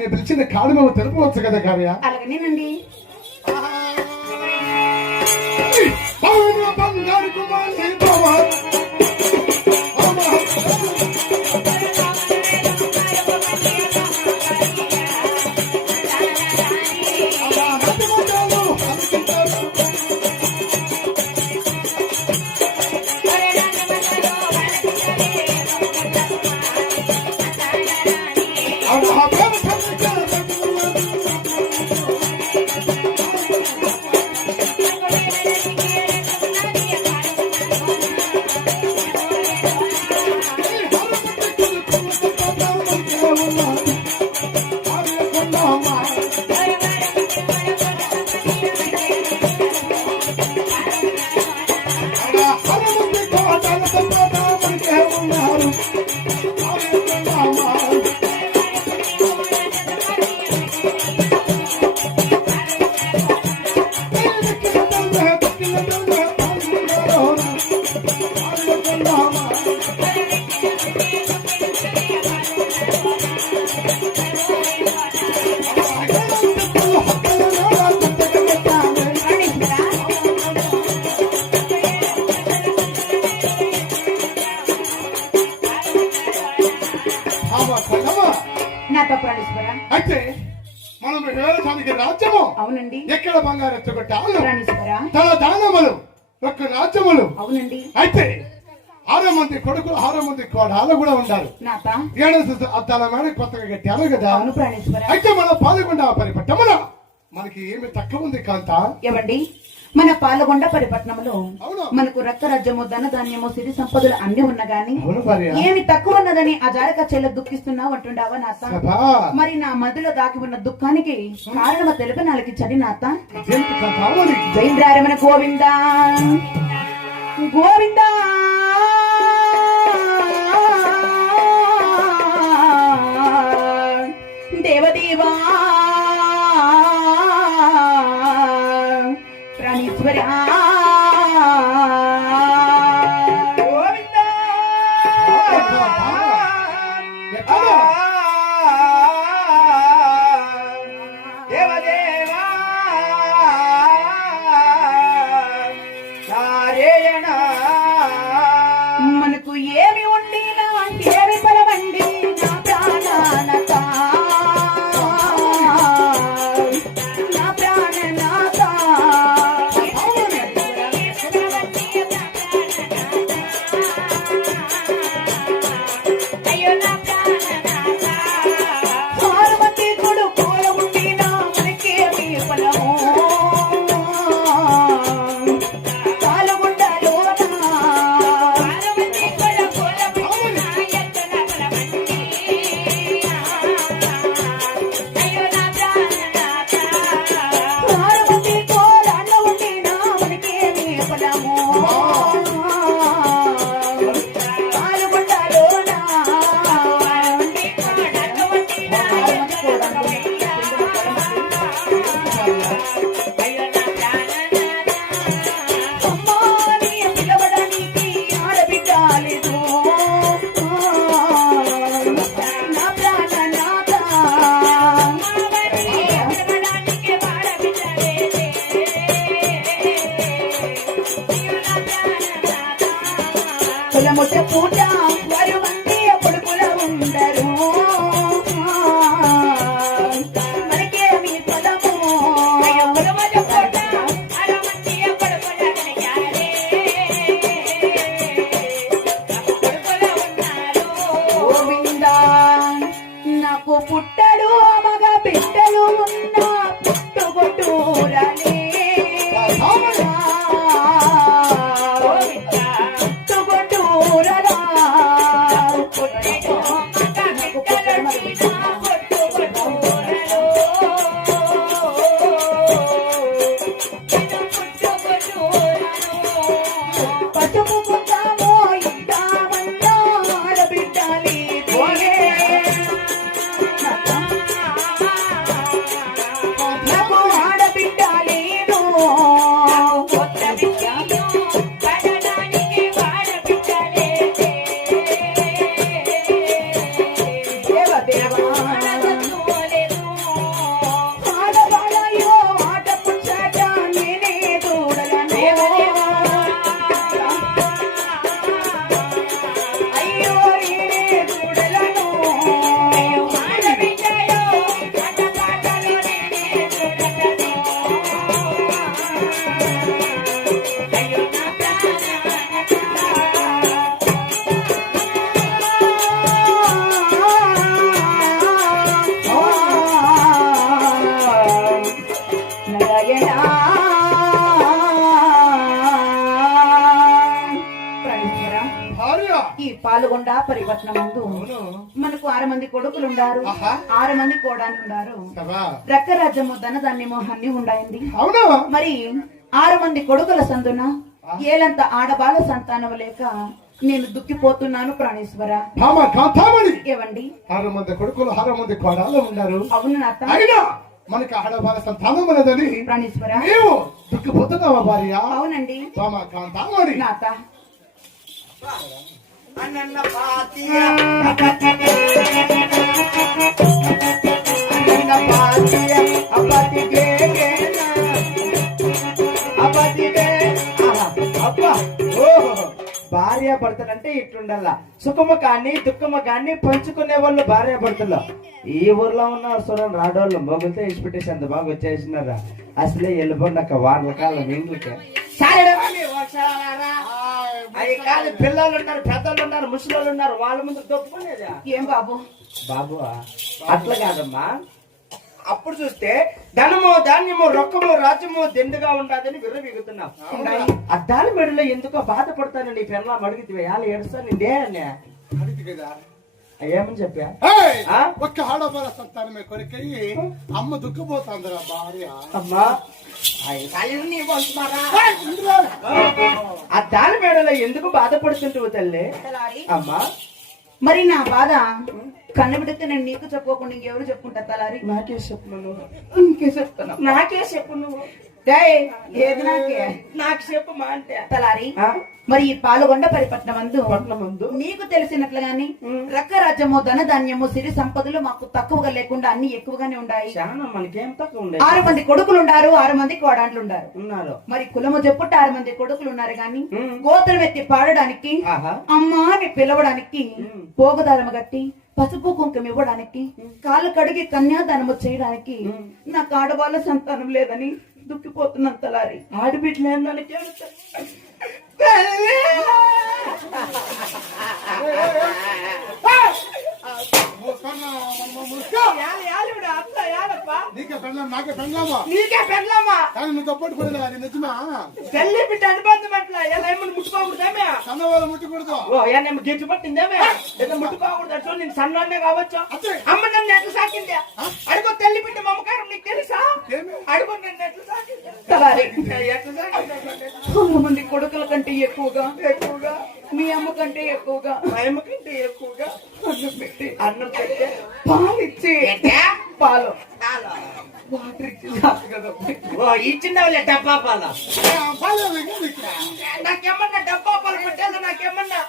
నిన్ను పిలిచిన కారణము తెలుపవచ్చు కదా కావ్య? అలాగనేనండి పవన బంగారు కుమారి ఎక్కడ బంగారు ప్రాణేశ్వర తన దానములు ఒక్క రాజ్యములు. అవునండి. అయితే ఆరు మంది కొడుకులు ఆరు మంది కోడాలు కూడా నాత ఏడు అద్దాల మేడ కొత్తగా కట్టారు కదా అయితే మన పాల్గొండ పరిపట్టమున మనకి ఏమి తక్కువ ఉంది కాంత? ఏమండి? మన పాలగొండ పరిపట్నంలో. మనకు రక్తరాజ్యము ధనధాన్యము సిరి సంపదలు అన్ని ఉన్న గాని అవును భార్య. ఏమి తక్కువ ఉన్నదని ఆ జాడక చెల్ల దుఃఖిస్తున్నావు అంటుండావా నాత మరి నా మదిలో దాగి ఉన్న దుఃఖానికి కారణము తెలిపి నాలుగు చది నాత జైంద్రారమణ గోవింద? గోవింద? మనకేమి నాకు పాల్గొండ పరిపట్నం ముందు అవును. మనకు ఆరు మంది కొడుకులు ఉండారు. ఆరు మంది కోడాలు ఉండారు రక్కరాజ్యము ధనధాన్యము అన్ని ఉండాయింది మరి ఆరు మంది కొడుకుల సందున ఏలంత ఆడబాల సంతానం లేక నేను దుఃఖిపోతున్నాను ప్రాణేశ్వర. ఏవండి? ఆరు మంది కొడుకులు ఆరు మంది కోడాలు ఉన్నారు. అవును నాత మనకి ఆడవాళ్ళ సంతానం ఉన్నదని ప్రాణేశ్వర. నీవు దుఃఖపోతున్నావా భార్య? అవునండి. కాంతామణి నాత అన్నన్న పాతియ అబ్బా ఓహో. భార్య భర్తలంటే సుఖము కానీ దుఃఖము కానీ పంచుకునే వాళ్ళు భార్య భర్తలు. ఈ ఊర్లో ఉన్నారు చూడండి రాడోళ్ళు మొగులతో ఇచ్చిపెట్టేసి అంత బాగా వచ్చేసినారా. అసలే వెళ్ళిపోండి అక్క వార్ల కాలం అది కాదు పిల్లలు ఉన్నారు పెద్దలు ఉన్నారు ముసలోళ్ళు ఉన్నారు వాళ్ళ ముందు దొప్పుకునేదా ఏం బాబు? బాబు అట్లా కాదమ్మా. అప్పుడు చూస్తే ధనము ధాన్యము రొక్కము రాజ్యము దిండుగా ఉండదని విర్రవీగుతున్నాం అద్దాల మెడలో ఎందుకో బాధపడతాను నీ పెన్లా అడిగితే వేయాలి ఏడుస్తాను నిండే అనే అడిగి కదా. ఏమని చెప్పా? ఒక్క ఆడవాళ్ళ సంతానమే కొరికయ్యి అమ్మ దుఃఖపోతాందిరా భార్య. అమ్మా. ఆ దాని మేడలో ఎందుకు బాధపడుతుంటావు తల్లి? తలారి. అమ్మా. మరి నా బాధ కన్నబిడితే నేను నీకు చెప్పుకోకుండా ఇంకెవరు చెప్పుకుంటా తలారి? నాకే చెప్పు నువ్వు ఇంకే చెప్తున్నా నాకే చెప్పు నువ్వు. నాకే నాకు అంటే? తలారి? మరి ఈ పాల్గొండ పరిపట్నం మందు పట్నం ముందు నీకు తెలిసినట్లుగాని రక్క రాజ్యము ధనధాన్యము సిరి సంపదలు మాకు తక్కువగా లేకుండా అన్ని ఎక్కువగానే ఉన్నాయి మనకేం తక్కువ ఆరు మంది కొడుకులు ఉండారు ఆరు మంది కోడాంట్లు ఉండారు ఉన్నారు. మరి కులము చెప్పుట ఆరు మంది కొడుకులు ఉన్నారు గాని. గోత్రం ఎత్తి పాడడానికి ఆహా. అమ్మా అని పిలవడానికి పోగదారము గట్టి పసుపు కుంకుమ ఇవ్వడానికి కాళ్ళు కడిగి కన్యాదానము చేయడానికి నాకు ఆడవాళ్ళ సంతానం లేదని దుఃఖిపోతున్నాను తలారి ఆడబిడ్డలు ఏందానికి మూసుకున్నా, నీకే పెళ్ళాం నాకే పెళ్ళామా? నీకే పెళ్ళమ్మా కానీ నువ్వు తప్పట్టుకోలేదు అది నిజమా పెళ్ళి బిడ్డ అనుబంధం అట్లా ఎలా ఏమన్నా ముట్టుకోకూడదేమే కన్నవాళ్ళు ముట్టుకూడదు ఓ ఏమన్నా పట్టిందేమే ఏదో ముట్టుకోకూడదు అట్లా నేను సన్నోన్నే కావచ్చు. అమ్మ నన్ను ఎట్లా సాకింది? అడుగు తల్లి బిడ్డ మమకారం నీకు తెలుసా? అడుగు నన్ను ఎట్లా సాకింది? ఎట్లా కొడుకుల కంటే ఎక్కువగా ఎక్కువగా మీ అమ్మ కంటే ఎక్కువగా భయం కంటే ఎక్కువగా అన్నం పెట్టి అన్నం పెట్టే పాలిచ్చి. పాలు. ఓ ఇచ్చిండవులే డబ్బా పాల. నాకేమన్నా డబ్బా పాలు పెట్టేది నాకేమన్నా?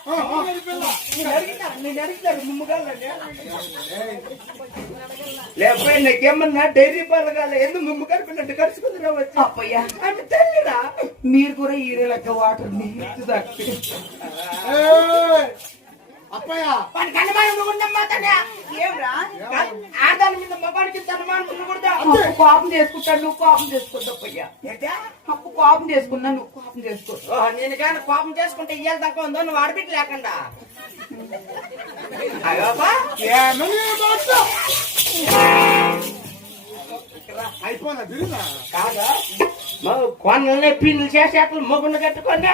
లేకపోతే నాకేమన్నా డైరీ పాలు కాలే ఎందుకు ముమ్ము కరిపినట్టు కరుచుకుందిరా వచ్చి అప్పయ్య. తల్లిరా మీరు కూడా ఈ లెక్క వాటర్ నీళ్ళు తాగితే. కోపం చేసుకుంటాడు నువ్వు కోపం ఏంటా? అప్పు కోపం చేసుకున్నా నువ్వు కోపం చేసుకో నేను కానీ కోపం చేసుకుంటే ఇయ్యాలి తక్కువ ఉందో? నువ్వు ఆడబిడ్డ లేకుండా? అయిపోయినా కాదా? కొనల్ని పిన్నులు చేసేట్లు మొగుండు కట్టుకొని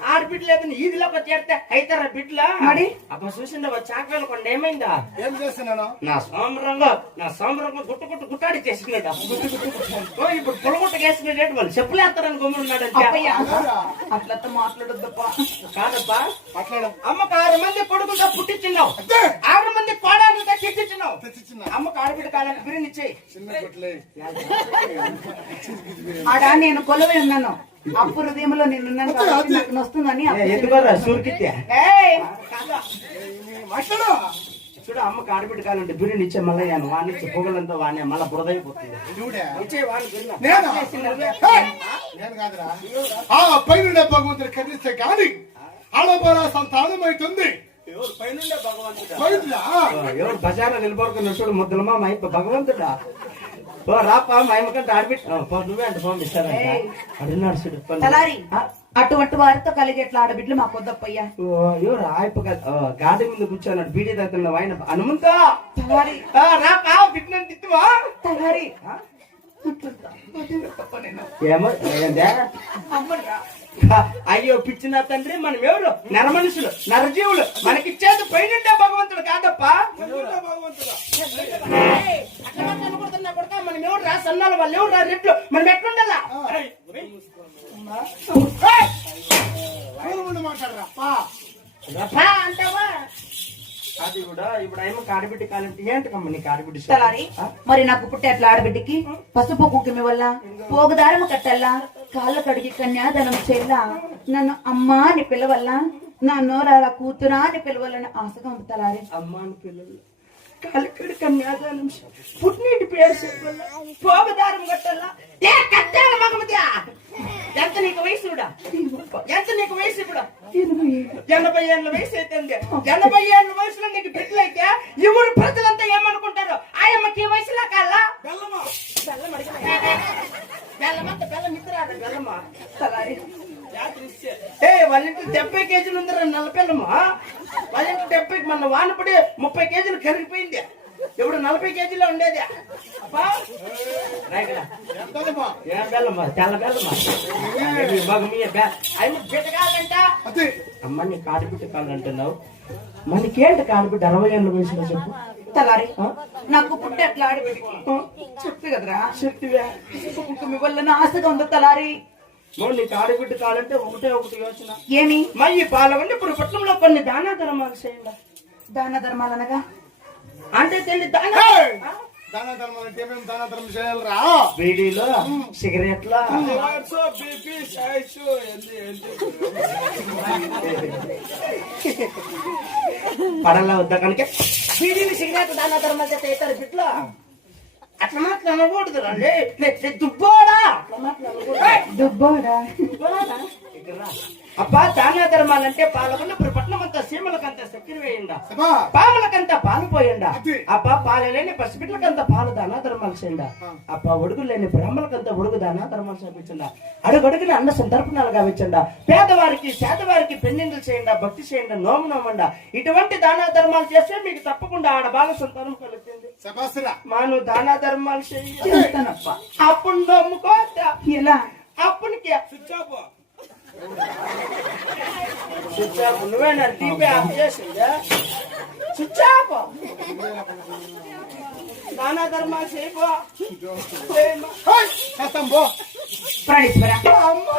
అదే ఆడబిడ్డ లేదని ఈదిలోకి చేరితే అయితారా బిడ్డలా? మరి? అప్పుడు చూసిందా చాకలు కొండ ఏమైందా? ఏం చేస్తున్నాను? నా సోమరంగా నా సోమరంగా గుట్టు గుట్టు గుట్టాడి చేసినాడు. ఓ, ఇప్పుడు పులగుట్ట వేసుకునేటట్టు వాళ్ళు చెప్పులు వేస్తారని గమ్మున్నాడు అప్పయ్య అట్లంతా మాట్లాడొద్దప్పా కాదప్పా అమ్మకు ఆరు మంది కొడుకులతో పుట్టించినావు అదే. ఆరు మంది కోడాలతో తెచ్చిచ్చినావు తెచ్చిచ్చిన అమ్మకు ఆడబిడ్డ కాలానికి బిరినిచ్చేయి ఆడ నేను కొలువై ఉన్నాను. అప్పు హృదయంలో నేనున్నాను కాబట్టి నాకు వస్తుందని ఎందుకోరా సూరికిత్యా? ఏయ్! మాట్లాడు చూడు అమ్మకు ఆడబిడ్డ కాలంటే బిర్యానీ ఇచ్చే మళ్ళీ ఆయన వాణిచ్చే పొగలంతా వాణి మళ్ళీ బురదైపోతుంది ఆ పైన భగవంతుడు కదిలిస్తే కానీ ఆడబోరా సంతానం అవుతుంది ఎవరు పైనుండే బజార్లో నిలబడుకున్న చూడు ముద్దలమా మా ఇప్ప భగవంతుడా? ఓ రాపా మా నువ్వే అంటే చూడు. తలారి అటువంటి వారితో కలిగేట్లా ఆడబిడ్డలు మాకు వద్దప్పయ్యా. ఓ, ఎవరు ఆయప్ప గాడి ముందు కూర్చోన్నాడు బీడీ తగ్గుతున్న ఆయన. హనుమంతా! తలారి. ఆ, రాపా బిడ్డను తిట్టువా తలారి. ఏమో ఏందే? అయ్యో పిచ్చిన తండ్రి మనం ఎవరు? నర మనుషులు నరజీవులు మనకిచ్చేది పైనుండే భగవంతుడు కాదప్ప. కొడుకా, మనం ఎవరు రా సన్నాలు వాళ్ళు ఎవరు రా రెట్లు. మనం ఎట్లుండాలా? మాట్లాడరా అంటావా? అది కూడా ఇప్పుడు ఏమో కాడిబిడ్డి కాలంటే ఏంటకమ్మ నీ కాడిబిడ్డి సోకు? తలారి? మరి నాకు పుట్టే అట్లా ఆడబిడ్డకి పసుపు కుంకుమ వల్ల పోగుదారము కట్టల్లా? కాళ్ళ కడిగి కన్యాదనం చేయాల? నన్ను అమ్మా అని పిలవల్ల? నా నోరాల కూతురా అని పిలవాలని ఆశగా ఉంది తలారి అమ్మాని పిల్లలు కాలికడి కన్యాదానం. పుట్టినీటి పేరు చెప్పాల? పోగదారం కట్టాలా? ఏ కట్టాల మగమద్యా ఎంత నీకు వయసు ఎంత నీకు వయసు ఇప్పుడు ఎనభై ఏళ్ళ వయసు అయితే ఎనభై ఏళ్ళ వయసులో నీకు బిడ్డలైతే ఈ ఊరు ప్రజలంతా ఏమనుకుంటారు? ఆయమ్మకి వయసులో కాలా? బెల్లమా? బెల్లం బెల్లమంత బెల్లం ఇద్దరాడు బెల్లమా? ఏ వాళ్ళ ఇంట్లో డెబ్బై కేజీలు ఉందిరా నలపెల్లము వాళ్ళ ఇంట్లో డెబ్బై మన వానపడి ముప్పై కేజీలు కరిగిపోయింది. ఇప్పుడు నలభై కేజీలో ఉండేది. అబ్బా! ఏం బెల్లమ్మా తెల్ల బెల్లమ్మా. ఈ మగ మీ బె- ఆయన అమ్మ నీ కాడిబిడ్డ కాదంటున్నావు మనకేంటి కాడిబిడ్డ? అరవై ఏళ్ళ వయసులో చెప్పు. తలారి? నాకు పుట్టే అట్లా చెప్పు కదరా. శక్తివే పసుపు కుంకుమ వల్ల నా ఆశగా ఉంది తలారి నువ్వు నీ కాడిబిడ్డ కావాలంటే ఒకటే ఒకటి యోచన ఏమి? మరి ఈ పాలవండి ఇప్పుడు పట్నంలో కొన్ని దానా ధర్మాలు చేయండి. దాన ధర్మాలనగా అంటే తెలి దాన ఏయ్! దాన ధర్మం అంటే మేము దాన ధర్మం చేయాలరా? బీడీలో సిగరెట్ల. పడలా వద్దా కనుక బీడీలు సిగరెట్ దానా ధర్మాలు చేస్తే అవుతారు బిడ్డలో? అట్లా మాత్రం అనకూడదు రండి దుబ్బోడా! దుబ్బోడా. అబ్బా దానా ధర్మాలంటే పాలకున్న ఇప్పుడు పట్నం సీమలకంతా చక్కెర వేయండా పాములకంతా పాలు పోయండా. అబ్బా పాలు లేని పసిపిట్లకంతా పాలు దానా ధర్మాలు చేయండా అబ్బా ఒడుగు లేని బ్రాహ్మణులకంతా ఒడుగు దానా ధర్మాలు చేపించండా అడుగడుగుని అన్న సందర్భనాలు గావించండా. పేదవారికి సేదవారికి పెళ్ళిందులు చేయండా భక్తి చేయండా నోము నోమండా. ఇటువంటి దానా ధర్మాలు చేస్తే మీకు తప్పకుండా ఆడ బాల సంతానం కలుగుతుంది. మాను దానా ధర్మాలు చేయి. చేస్తానప్ప. అప్పుడు నమ్ముకో ఎలా? అప్పునికి స్విచ్ ఆఫ్ నువ్వేనా టీవీ ఆఫ్ చేసిందా? స్విచ్ ఆఫ్ దాన ధర్మాలు చేయబో చేస్తాం పో. అమ్మా.